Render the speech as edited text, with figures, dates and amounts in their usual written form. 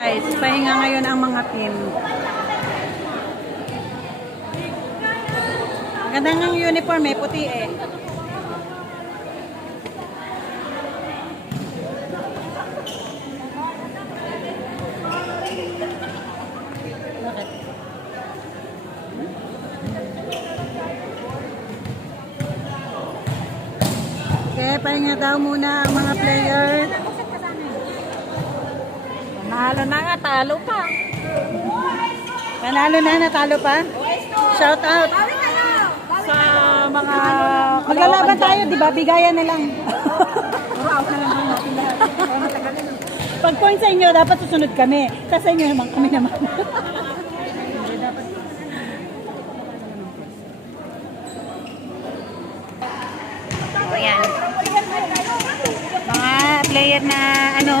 Guys, pahinga ngayon ang mga team. Ganda ng uniform eh, puti eh. Bakit? Okay, pahinga daw muna ang mga player. Panalo na nga, talo pa. Panalo na, natalo pa. Shout out. Sa mga... Maglalaban tayo, di ba? Bigayan na lang. Pag point sa inyo, dapat susunod kami. Sa inyo naman, kami naman. O yan. Mga player na ano,